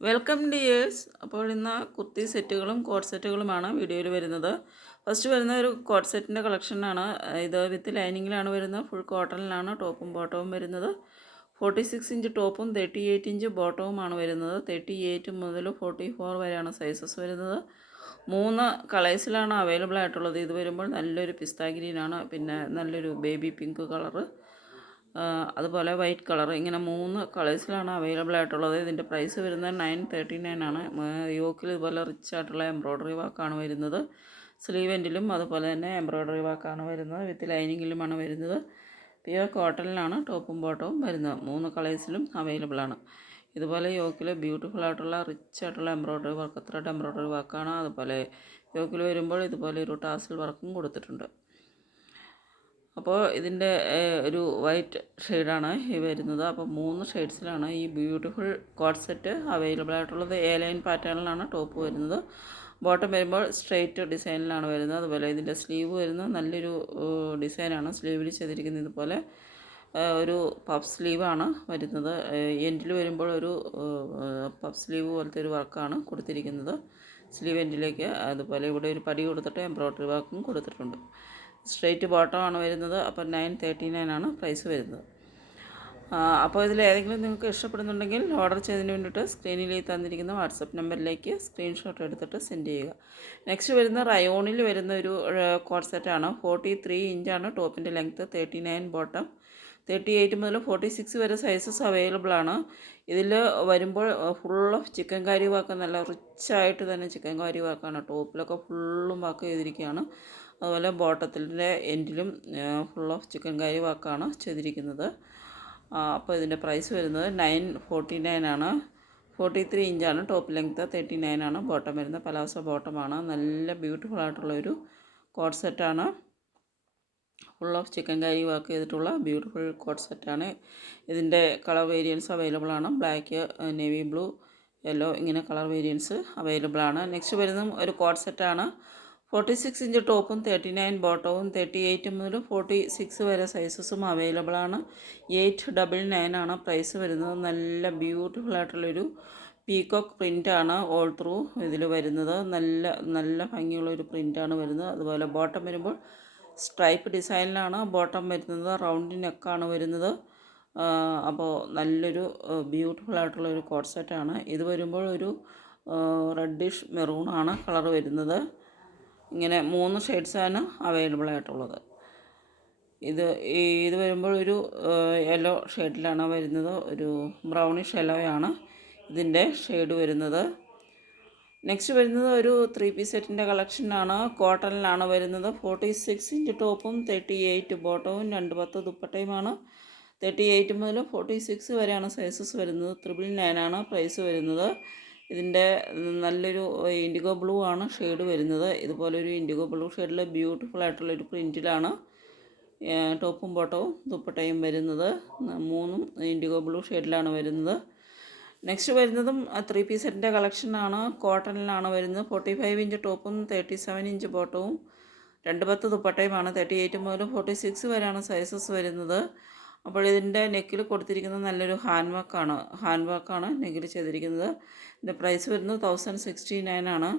Welcome dears. അപ്പോൾ ഇന്ന് kurti സെറ്റുകളും coat സെറ്റുകളുമാണ് വീഡിയോയിൽ വരുന്നത്. ഫസ്റ്റ് വരുന്ന ഒരു കോട്ട് സെറ്റിൻ്റെ കളക്ഷനാണ്. ഇത് വിത്ത് ലൈനിങ്ങിലാണ് വരുന്നത്. ഫുൾ കോട്ടണിലാണ് ടോപ്പും ബോട്ടവും വരുന്നത്. 46 ഇഞ്ച് ടോപ്പും 38 ഇഞ്ച് ബോട്ടവുമാണ് വരുന്നത്. 38 മുതൽ 44 വരെയാണ് സൈസസ് വരുന്നത്. 3 കളേഴ്സിലാണ് അവൈലബിൾ ആയിട്ടുള്ളത്. ഇത് വരുമ്പോൾ നല്ലൊരു പിസ്ത ഗ്രീനാണ്, പിന്നെ നല്ലൊരു ബേബി പിങ്ക് കളറ്, അതുപോലെ വൈറ്റ് കളർ, ഇങ്ങനെ 3 കളേഴ്സിലാണ് അവൈലബിൾ ആയിട്ടുള്ളത്. ഇതിൻ്റെ പ്രൈസ് വരുന്നത് 939 ആണ്. യോക്കിൽ ഇതുപോലെ റിച്ച് ആയിട്ടുള്ള എംബ്രോയ്ഡറി വർക്കാണ് വരുന്നത്. സ്ലീവ് എൻഡിലും അതുപോലെ തന്നെ എംബ്രോയ്ഡറി വർക്കാണ് വരുന്നത്. വിത്ത് ലൈനിങ്ങിലുമാണ് വരുന്നത്. പ്യുവർ കോട്ടണിലാണ് ടോപ്പും ബോട്ടവും വരുന്നത്. 3 കളേഴ്സിലും അവൈലബിൾ ആണ്. ഇതുപോലെ യോക്കിൽ ബ്യൂട്ടിഫുൾ ആയിട്ടുള്ള റിച്ച് ആയിട്ടുള്ള എംബ്രോയ്ഡറി വർക്ക്, ത്രെഡ് എംബ്രോയ്ഡറി വർക്കാണ്. അതുപോലെ യോക്കിൽ വരുമ്പോൾ ഇതുപോലെ ഒരു ടാസിൽ വർക്കും കൊടുത്തിട്ടുണ്ട്. അപ്പോൾ ഇതിൻ്റെ ഒരു വൈറ്റ് ഷെയ്ഡാണ് ഈ വരുന്നത്. അപ്പോൾ 3 ഷെയ്ഡ്സിലാണ് ഈ ബ്യൂട്ടിഫുൾ കോട്ട് സെറ്റ് അവൈലബിൾ ആയിട്ടുള്ളത്. എ ലൈൻ പാറ്റേണിലാണ് ടോപ്പ് വരുന്നത്. ബോട്ടം വരുമ്പോൾ സ്ട്രെയിറ്റ് ഡിസൈനിലാണ് വരുന്നത്. അതുപോലെ ഇതിൻ്റെ സ്ലീവ് വരുന്നത് നല്ലൊരു ഡിസൈനാണ്. സ്ലീവിൽ ചെയ്തിരിക്കുന്നത് ഇതുപോലെ ഒരു പഫ് സ്ലീവാണ് വരുന്നത്. എൻഡിൽ വരുമ്പോൾ ഒരു പഫ് സ്ലീവ് പോലത്തെ ഒരു വർക്കാണ് കൊടുത്തിരിക്കുന്നത് സ്ലീവ് എൻഡിലേക്ക്. അതുപോലെ ഇവിടെ ഒരു പടി കൊടുത്തിട്ട് എംബ്രോയ്ഡറി വർക്കും കൊടുത്തിട്ടുണ്ട്. സ്ട്രെയിറ്റ് ബോട്ടമാണ് വരുന്നത്. അപ്പോൾ 939 ആണ് പ്രൈസ് വരുന്നത്. അപ്പോൾ ഇതിൽ ഏതെങ്കിലും നിങ്ങൾക്ക് ഇഷ്ടപ്പെടുന്നുണ്ടെങ്കിൽ ഓർഡർ ചെയ്തതിന് വേണ്ടിയിട്ട് സ്ക്രീനിൽ തന്നിരിക്കുന്ന വാട്സപ്പ് നമ്പറിലേക്ക് സ്ക്രീൻഷോട്ട് എടുത്തിട്ട് സെൻഡ് ചെയ്യുക. നെക്സ്റ്റ് വരുന്ന റയോണിൽ വരുന്ന ഒരു കോട്ട് സെറ്റാണ്. 43 ഇഞ്ചാണ് ടോപ്പിൻ്റെ ലെങ്ത്ത്, 39 ബോട്ടം, 38 മുതൽ 46 വരെ സൈസസ് അവൈലബിൾ ആണ്. ഇതിൽ വരുമ്പോൾ ഫുൾ ഓഫ് ചിക്കൻ കാരി വാക്ക്, നല്ല റിച്ചായിട്ട് തന്നെ ചിക്കൻ കാരി വാക്കാണ്. ടോപ്പിലൊക്കെ ഫുള്ളും വാക്ക് ചെയ്തിരിക്കുകയാണ്. അതുപോലെ ബോട്ടത്തിൻ്റെ എൻഡിലും ഫുൾ ഓഫ് ചിക്കൻ കാരി വാക്കാണ് ചെയ്തിരിക്കുന്നത്. അപ്പോൾ ഇതിൻ്റെ പ്രൈസ് വരുന്നത് 949 ആണ്. 43 ഇഞ്ചാണ് ടോപ്പ് ലെങ്ത്ത്, 39 ആണ് ബോട്ടം വരുന്നത്. പലാസോ ബോട്ടമാണ്. നല്ല ബ്യൂട്ടിഫുൾ ആയിട്ടുള്ളൊരു കോട്ട് സെറ്റാണ്. Full of chicken Carrie work ചെയ്തിട്ടുള്ള ബ്യൂട്ടിഫുൾ കോട്ട് സെറ്റാണ്. ഇതിൻ്റെ കളർ വേരിയൻസ് അവൈലബിൾ ആണ്. ബ്ലാക്ക്, നേവി ബ്ലൂ, യെല്ലോ, ഇങ്ങനെ കളർ വേരിയൻസ് അവൈലബിൾ ആണ്. നെക്സ്റ്റ് വരുന്നതും ഒരു കോട്ട് സെറ്റാണ്. 46 ഇഞ്ച് ടോപ്പും 39 ബോട്ടവും, 38 മുതൽ 46 വരെ സൈസസും അവൈലബിൾ ആണ്. 899 ആണ് പ്രൈസ് വരുന്നത്. നല്ല ബ്യൂട്ടിഫുൾ ആയിട്ടുള്ളൊരു പീകോക്ക് പ്രിൻ്റാണ് ഓൾ ത്രൂ ഇതിൽ വരുന്നത്. നല്ല നല്ല ഭംഗിയുള്ളൊരു പ്രിൻ്റാണ് വരുന്നത്. അതുപോലെ ബോട്ടം വരുമ്പോൾ സ്ട്രൈപ്പ് ഡിസൈനിലാണ് ബോട്ടം വരുന്നത്. റൗണ്ട് നെക്കാണ് വരുന്നത്. അപ്പോൾ നല്ലൊരു ബ്യൂട്ടിഫുൾ ആയിട്ടുള്ളൊരു കോട്ട് സെറ്റാണ്. ഇത് വരുമ്പോൾ ഒരു റെഡിഷ് മെറൂണാണ് കളർ വരുന്നത്. ഇങ്ങനെ 3 ഷെയ്ഡ്സാണ് അവൈലബിൾ ആയിട്ടുള്ളത്. ഇത് വരുമ്പോൾ ഒരു യെല്ലോ ഷെയ്ഡിലാണ് വരുന്നത്. ഒരു ബ്രൗണിഷ് യെല്ലോയാണ് ഇതിൻ്റെ ഷെയ്ഡ് വരുന്നത്. നെക്സ്റ്റ് വരുന്നത് ഒരു 3 പീസ് സെറ്റിൻ്റെ കളക്ഷനാണ്. കോട്ടണിലാണ് വരുന്നത്. 46 ഇഞ്ച് ടോപ്പും 38 ബോട്ടവും 210 ദുപ്പട്ടയുമാണ്. 38 മുതൽ 46 വരെയാണ് സൈസസ് വരുന്നത്. 999 ആണ് പ്രൈസ് വരുന്നത്. ഇതിൻ്റെ നല്ലൊരു ഇൻഡിഗോ ബ്ലൂ ആണ് ഷെയ്ഡ് വരുന്നത്. ഇതുപോലൊരു ഇൻഡിഗോ ബ്ലൂ ഷെയ്ഡിൽ ബ്യൂട്ടിഫുൾ ആയിട്ടുള്ളൊരു പ്രിൻറ്റിലാണ് ടോപ്പും ബോട്ടവും ദുപ്പട്ടയും വരുന്നത്. 3ഉം ഇൻഡിഗോ ബ്ലൂ ഷെയ്ഡിലാണ് വരുന്നത്. നെക്സ്റ്റ് വരുന്നതും 3 പീസ് സെറ്റിൻ്റെ കളക്ഷനാണ്. കോട്ടണിലാണ് വരുന്നത്. 45 ഇഞ്ച് ടോപ്പും 37 ഇഞ്ച് ബോട്ടവും 210 ദുപ്പട്ടയുമാണ്. 38 മുതൽ 46 വരെയാണ് സൈസസ് വരുന്നത്. അപ്പോൾ ഇതിൻ്റെ നെക്കിൽ കൊടുത്തിരിക്കുന്നത് നല്ലൊരു ഹാൻഡ് വർക്കാണ് നെക്കിൽ ചെയ്തിരിക്കുന്നത്. ഇതിൻ്റെ പ്രൈസ് വരുന്നത് 1069 ആണ്.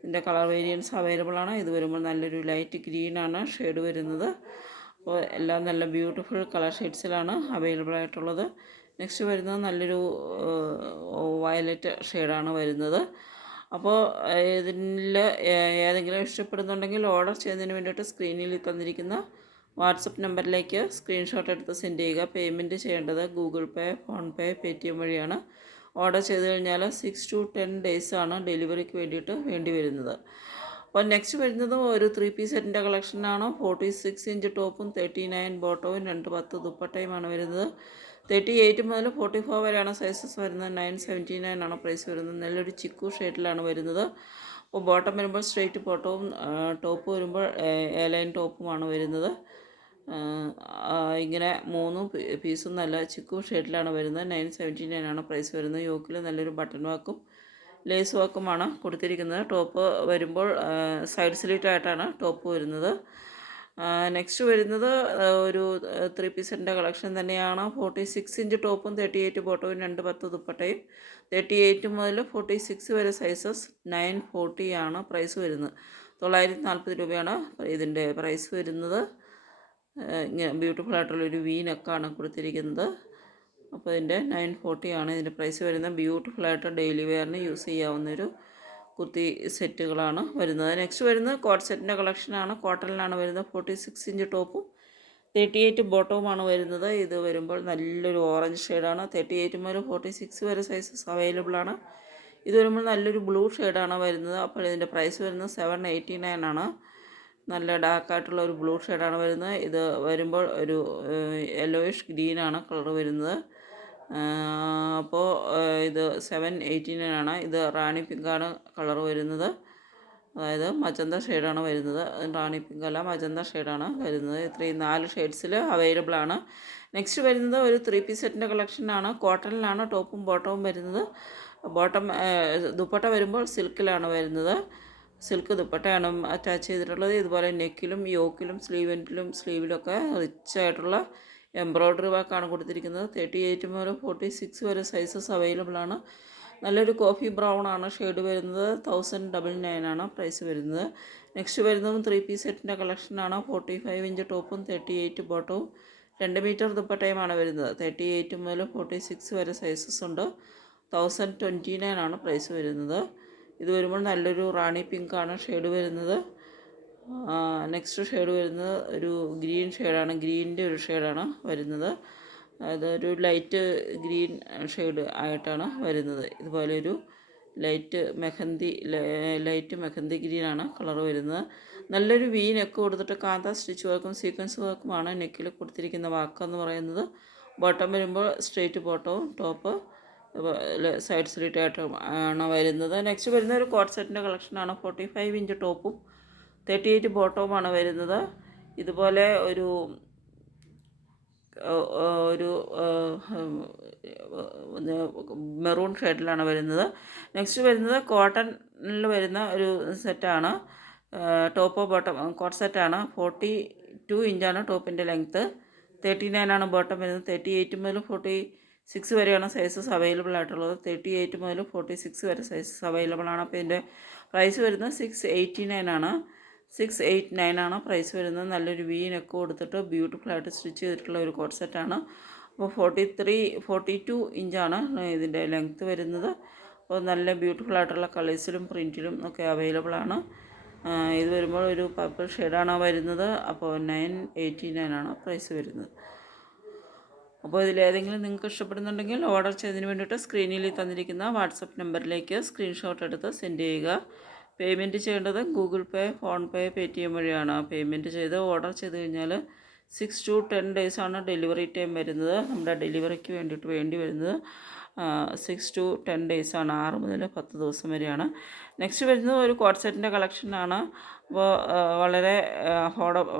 ഇതിൻ്റെ കളർ വേരിയൻസ് അവൈലബിൾ ആണ്. ഇത് വരുമ്പോൾ നല്ലൊരു ലൈറ്റ് ഗ്രീനാണ് ഷെയ്ഡ് വരുന്നത്. അപ്പോൾ എല്ലാം നല്ല ബ്യൂട്ടിഫുൾ കളർ ഷെയ്ഡ്സിലാണ് അവൈലബിൾ ആയിട്ടുള്ളത്. നെക്സ്റ്റ് വരുന്നത് നല്ലൊരു വയലറ്റ് ഷെയ്ഡാണ് വരുന്നത്. അപ്പോൾ ഇതിൽ ഏതെങ്കിലും ഇഷ്ടപ്പെടുന്നുണ്ടെങ്കിൽ ഓർഡർ ചെയ്യുന്നതിന് വേണ്ടിയിട്ട് സ്ക്രീനിൽ തന്നിരിക്കുന്ന വാട്സപ്പ് നമ്പറിലേക്ക് സ്ക്രീൻഷോട്ട് എടുത്ത് സെൻഡ് ചെയ്യുക. പേയ്മെൻറ്റ് ചെയ്യേണ്ടത് ഗൂഗിൾ പേ, ഫോൺ പേ, പേടിഎം വഴിയാണ്. ഓർഡർ ചെയ്ത് കഴിഞ്ഞാൽ 6 to 10 ഡേയ്സാണ് ഡെലിവറിക്ക് വേണ്ടിയിട്ട് വേണ്ടി വരുന്നത്. അപ്പോൾ നെക്സ്റ്റ് വരുന്നത് ഒരു 3 പീസ് സെറ്റിൻ്റെ കളക്ഷനാണ്. 46 ഇഞ്ച് ടോപ്പും 39 ബോട്ടവും 210 ദുപ്പട്ടയുമാണ് വരുന്നത്. 38 മുതൽ 44 വരെയാണ് സൈസസ് വരുന്നത്. 979 ആണ് പ്രൈസ് വരുന്നത്. നല്ലൊരു ചിക്കു ഷെയ്ഡിലാണ് വരുന്നത്. അപ്പോൾ ബോട്ടം വരുമ്പോൾ സ്ട്രെയിറ്റ് ബോട്ടവും ടോപ്പ് വരുമ്പോൾ എ ലൈൻ ടോപ്പുമാണ് വരുന്നത്. ഇങ്ങനെ 3 പീസും നല്ല ചിക്കു ഷെയ്ഡിലാണ് വരുന്നത്. 979 ആണ് പ്രൈസ് വരുന്നത്. യോക്കിൽ നല്ലൊരു ബട്ടൺ വർക്കും ലേസ് വർക്കുമാണ് കൊടുത്തിരിക്കുന്നത്. ടോപ്പ് വരുമ്പോൾ സൈഡ് സ്ലിറ്റായിട്ടാണ് ടോപ്പ് വരുന്നത്. നെക്സ്റ്റ് വരുന്നത് ഒരു 3 പീസിൻ്റെ കളക്ഷൻ തന്നെയാണ്. 46 ഇഞ്ച് ടോപ്പും 38 ബോട്ടവും 210 ദുപ്പട്ടയും. 38 മുതൽ 46 വരെ സൈസസ് 940 ആണ് പ്രൈസ് വരുന്നത്. 940 രൂപയാണ് ഇതിൻ്റെ പ്രൈസ് വരുന്നത്. ഇങ്ങനെ ബ്യൂട്ടിഫുൾ ആയിട്ടുള്ളൊരു വി നെക്കാണ് കൊടുത്തിരിക്കുന്നത്. അപ്പോൾ ഇതിൻ്റെ 940 ആണ് ഇതിൻ്റെ പ്രൈസ് വരുന്നത്. ബ്യൂട്ടിഫുള്ളായിട്ട് ഡെയിലി വെയറിന് യൂസ് ചെയ്യാവുന്നൊരു കുർത്തി സെറ്റുകളാണ് വരുന്നത്. നെക്സ്റ്റ് വരുന്നത് കോട്ട് സെറ്റിൻ്റെ കളക്ഷനാണ്. കോട്ടണിലാണ് വരുന്നത്. 46 ഇഞ്ച് ടോപ്പും 38 ബോട്ടവുമാണ് വരുന്നത്. ഇത് വരുമ്പോൾ നല്ലൊരു ഓറഞ്ച് ഷെയ്ഡാണ്. 38 മുതൽ 46 വരെ സൈസസ് അവൈലബിൾ ആണ്. ഇത് വരുമ്പോൾ നല്ലൊരു ബ്ലൂ ഷെയ്ഡാണ് വരുന്നത്. അപ്പോൾ ഇതിൻ്റെ പ്രൈസ് വരുന്നത് 789 ആണ്. നല്ല ഡാർക്കായിട്ടുള്ള ഒരു ബ്ലൂ ഷെയ്ഡാണ് വരുന്നത്. ഇത് വരുമ്പോൾ ഒരു യെല്ലോയിഷ് ഗ്രീനാണ് കളർ വരുന്നത്. അപ്പോൾ ഇത് 789 ആണ്. ഇത് റാണി പിങ്കാണ് കളർ വരുന്നത്. അതായത് മജന്ത ഷെയ്ഡാണ് വരുന്നത്. റാണി പിങ്ക് അല്ല, മജന്ത ഷെയ്ഡാണ് വരുന്നത്. ഇത്രയും 4 ഷെയ്ഡ്സിൽ അവൈലബിൾ ആണ്. നെക്സ്റ്റ് വരുന്നത് ഒരു 3 പീസ് സെറ്റിൻ്റെ കളക്ഷനാണ്. കോട്ടണിലാണ് ടോപ്പും ബോട്ടവും വരുന്നത്. ബോട്ടം ദുപ്പട്ട വരുമ്പോൾ സിൽക്കിലാണ് വരുന്നത്. സിൽക്ക് ദുപ്പട്ടയാണ് അറ്റാച്ച് ചെയ്തിട്ടുള്ളത്. ഇതുപോലെ നെക്കിലും യോക്കിലും സ്ലീവിലൊക്കെ റിച്ചായിട്ടുള്ള എംബ്രോയ്ഡറി വർക്കാണ് കൊടുത്തിരിക്കുന്നത്. 38 മുതൽ 46 വരെ സൈസസ് അവൈലബിൾ ആണ്. നല്ലൊരു കോഫി ബ്രൗൺ ആണ് ഷെയ്ഡ് വരുന്നത്. 1099 ആണ് പ്രൈസ് വരുന്നത്. നെക്സ്റ്റ് വരുന്നതും 3 പീസ് സെറ്റിൻ്റെ കളക്ഷനാണ്. 45 ഇഞ്ച് ടോപ്പും 38 ബോട്ടവും 2 മീറ്റർ ദുപ്പട്ടയുമാണ് വരുന്നത്. 38 മുതൽ 46 വരെ സൈസസ് ഉണ്ട്. 1029 ആണ് പ്രൈസ് വരുന്നത്. ഇത് വരുമ്പോൾ നല്ലൊരു റാണി പിങ്ക് ആണ് ഷെയ്ഡ് വരുന്നത്. നെക്സ്റ്റ് ഷെയ്ഡ് വരുന്നത് ഒരു ഗ്രീൻ ഷെയ്ഡാണ്. ഗ്രീനിൻ്റെ ഒരു ഷെയ്ഡാണ് വരുന്നത്. അതൊരു ലൈറ്റ് ഗ്രീൻ ഷെയ്ഡ് ആയിട്ടാണ് വരുന്നത്. ഇതുപോലെ ഒരു ലൈറ്റ് മെഹന്തി ഗ്രീനാണ് കളർ വരുന്നത്. നല്ലൊരു വി നെക്ക് കൊടുത്തിട്ട് കാന്ത സ്റ്റിച്ച് വർക്കും സീക്വൻസ് വർക്കുമാണ് നെക്കിൽ കൊടുത്തിരിക്കുന്ന വാക്കെന്ന് പറയുന്നത്. ബോട്ടം വരുമ്പോൾ സ്ട്രെയിറ്റ് ബോട്ടവും ടോപ്പ് സൈഡ് സ്ലിറ്റായിട്ടും ആണ് വരുന്നത്. നെക്സ്റ്റ് വരുന്ന ഒരു കോട്ട് സെറ്റിൻ്റെ കളക്ഷനാണ്. 45 ഇഞ്ച് ടോപ്പും 38 ബോട്ടവുമാണ് വരുന്നത്. ഇതുപോലെ ഒരു മെറൂൺ ഷെയ്ഡിലാണ് വരുന്നത്. നെക്സ്റ്റ് വരുന്നത് കോട്ടണിൽ വരുന്ന ഒരു സെറ്റാണ്. ടോപ്പ് ബോട്ടം കോട്ട് സെറ്റാണ്. 42 ഇഞ്ചാണ് ടോപ്പിൻ്റെ ലെങ്ത്ത്. 39 ആണ് ബോട്ടം വരുന്നത്. 38 മുതൽ 46 വരെയാണ് സൈസസ് അവൈലബിൾ ആയിട്ടുള്ളത്. 38 മുതൽ 46 വരെ സൈസസ് അവൈലബിൾ ആണ്. അപ്പോൾ ഇതിൻ്റെ പ്രൈസ് വരുന്നത് 689 ആണ്. 689 ആണ് പ്രൈസ് വരുന്നത്. നല്ലൊരു വി നെക്ക് കൊടുത്തിട്ട് ബ്യൂട്ടിഫുള്ളായിട്ട് സ്റ്റിച്ച് ചെയ്തിട്ടുള്ള ഒരു കോട്ട് സെറ്റാണ്. അപ്പോൾ 42 ഇഞ്ചാണ് ഇതിൻ്റെ ലെങ്ത്ത് വരുന്നത്. അപ്പോൾ നല്ല ബ്യൂട്ടിഫുള്ളായിട്ടുള്ള കളേഴ്സിലും പ്രിൻറ്റിലും ഒക്കെ അവൈലബിൾ ആണ്. ഇത് വരുമ്പോൾ ഒരു പർപ്പിൾ ഷെയ്ഡാണ് വരുന്നത്. അപ്പോൾ 989 ആണ് പ്രൈസ് വരുന്നത്. അപ്പോൾ ഇതിലേതെങ്കിലും നിങ്ങൾക്ക് ഇഷ്ടപ്പെടുന്നുണ്ടെങ്കിൽ ഓർഡർ ചെയ്തതിന് വേണ്ടിയിട്ട് സ്ക്രീനിൽ തന്നിരിക്കുന്ന വാട്സപ്പ് നമ്പറിലേക്ക് സ്ക്രീൻഷോട്ട് എടുത്ത് സെൻഡ് ചെയ്യുക. പേയ്മെൻറ്റ് ചെയ്യേണ്ടത് ഗൂഗിൾ പേ, ഫോൺ പേ, പേടിഎം വഴിയാണ്. പേയ്മെൻറ്റ് ചെയ്ത് ഓർഡർ ചെയ്ത് കഴിഞ്ഞാൽ 6 to 10 ഡേയ്സാണ് ഡെലിവറി ടൈം വരുന്നത്. നമ്മുടെ ഡെലിവറിക്ക് വേണ്ടി വരുന്നത് 6 to 10 ഡേയ്സാണ്. 6 മുതൽ 10 ദിവസം വരെയാണ്. നെക്സ്റ്റ് വരുന്നത് ഒരു കോട്ട് സെറ്റിൻ്റെ കളക്ഷനാണ്. അപ്പോൾ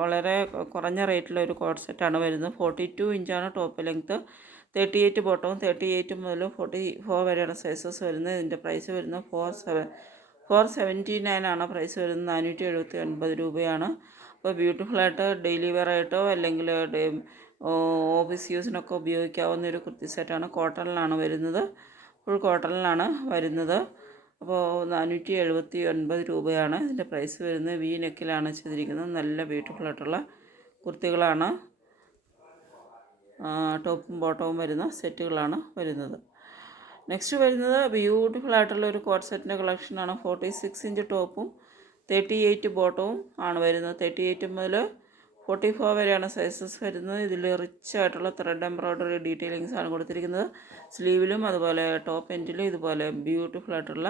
വളരെ കുറഞ്ഞ റേറ്റിലുള്ള ഒരു കോട്ട് സെറ്റാണ് വരുന്നത്. 42 ഇഞ്ചാണ് ടോപ്പ് ലെങ്ത്ത്. 38 ബോട്ടവും 38 മുതൽ 44 വരെയാണ് സൈസസ് വരുന്നത്. ഇതിൻ്റെ പ്രൈസ് വരുന്നത് 479 ആണ് പ്രൈസ് വരുന്നത്. 479 രൂപയാണ്. അപ്പോൾ ബ്യൂട്ടിഫുള്ളായിട്ട് ഡെയിലി വെയർ ആയിട്ടോ അല്ലെങ്കിൽ ഓഫീസ് യൂസിനൊക്കെ ഉപയോഗിക്കാവുന്ന ഒരു കുർത്തി സെറ്റാണ്. കോട്ടണിലാണ് വരുന്നത്. ഫുൾ കോട്ടണിലാണ് വരുന്നത്. അപ്പോൾ 479 രൂപയാണ് ഇതിൻ്റെ പ്രൈസ് വരുന്നത്. വി നെക്കിലാണ് ചെയ്തിരിക്കുന്നത്. നല്ല ബ്യൂട്ടിഫുള്ളായിട്ടുള്ള കുർത്തികളാണ്. ടോപ്പും ബോട്ടവും വരുന്ന സെറ്റുകളാണ് വരുന്നത്. നെക്സ്റ്റ് വരുന്നത് ബ്യൂട്ടിഫുള്ളായിട്ടുള്ള ഒരു കോട്ട് സെറ്റിൻ്റെ കളക്ഷനാണ്. 46 ഇഞ്ച് ടോപ്പും 38 ബോട്ടവും ആണ് വരുന്നത്. 38 മുതൽ 44 വരെയാണ് സൈസസ് വരുന്നത്. ഇതിൽ റിച്ച് ആയിട്ടുള്ള ത്രെഡ് എംബ്രോയ്ഡറി ഡീറ്റെയിലിങ്സ് ആണ് കൊടുത്തിരിക്കുന്നത്. സ്ലീവിലും അതുപോലെ ടോപ്പ് എൻഡിലും ഇതുപോലെ ബ്യൂട്ടിഫുള്ളായിട്ടുള്ള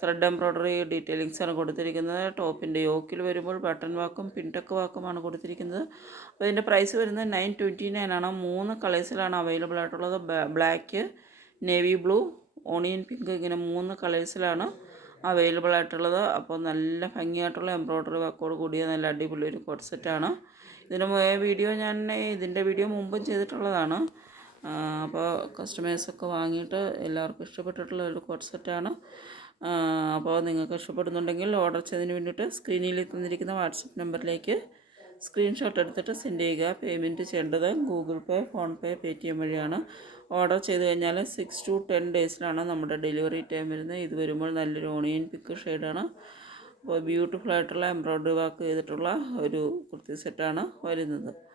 ത്രെഡ് എംബ്രോയ്ഡറി ഡീറ്റെയിലിങ്സ് ആണ് കൊടുത്തിരിക്കുന്നത്. ടോപ്പിൻ്റെ യോക്കിൽ വരുമ്പോൾ ബട്ടൺ വാക്കും പിൻടക്ക് വാക്കുമാണ് കൊടുത്തിരിക്കുന്നത്. അപ്പോൾ ഇതിൻ്റെ പ്രൈസ് വരുന്നത് 929 ആണ്. 3 കളേഴ്സിലാണ് അവൈലബിൾ ആയിട്ടുള്ളത്. Black, navy blue, onion pink, ഇങ്ങനെ 3 കളേഴ്സിലാണ് അവൈലബിൾ ആയിട്ടുള്ളത്. അപ്പോൾ നല്ല ഭംഗിയായിട്ടുള്ള എംബ്രോയ്ഡറി വർക്കോട് കൂടിയ നല്ല അടിപൊളി ഒരു കോട്ട് സെറ്റാണ്. ഇതിൻ്റെ വീഡിയോ മുമ്പും ചെയ്തിട്ടുള്ളതാണ്. അപ്പോൾ കസ്റ്റമേഴ്സൊക്കെ വാങ്ങിയിട്ട് എല്ലാവർക്കും ഇഷ്ടപ്പെട്ടിട്ടുള്ള ഒരു കോട്ട് സെറ്റാണ്. അപ്പോൾ നിങ്ങൾക്ക് ഇഷ്ടപ്പെടുന്നുണ്ടെങ്കിൽ ഓർഡർ ചെയ്തതിന് വേണ്ടിയിട്ട് സ്ക്രീനിൽ തന്നിരിക്കുന്ന വാട്സപ്പ് നമ്പറിലേക്ക് സ്ക്രീൻഷോട്ട് എടുത്തിട്ട് സെൻഡ് ചെയ്യുക. പേയ്മെൻറ്റ് ചെയ്യേണ്ടത് ഗൂഗിൾ പേ, ഫോൺപേ, പേടിഎം വഴിയാണ്. ഓർഡർ ചെയ്ത് കഴിഞ്ഞാൽ 6 to 10 ഡേയ്സിലാണ് നമ്മുടെ ഡെലിവറി ടൈം വരുന്നത്. ഇത് വരുമ്പോൾ നല്ലൊരു ഓണിയൻ പിങ്ക് ഷെയ്ഡാണ്. അപ്പോൾ ബ്യൂട്ടിഫുൾ ആയിട്ടുള്ള എംബ്രോയ്ഡറി വർക്ക് ചെയ്തിട്ടുള്ള ഒരു കുർത്തി സെറ്റാണ് വരുന്നത്.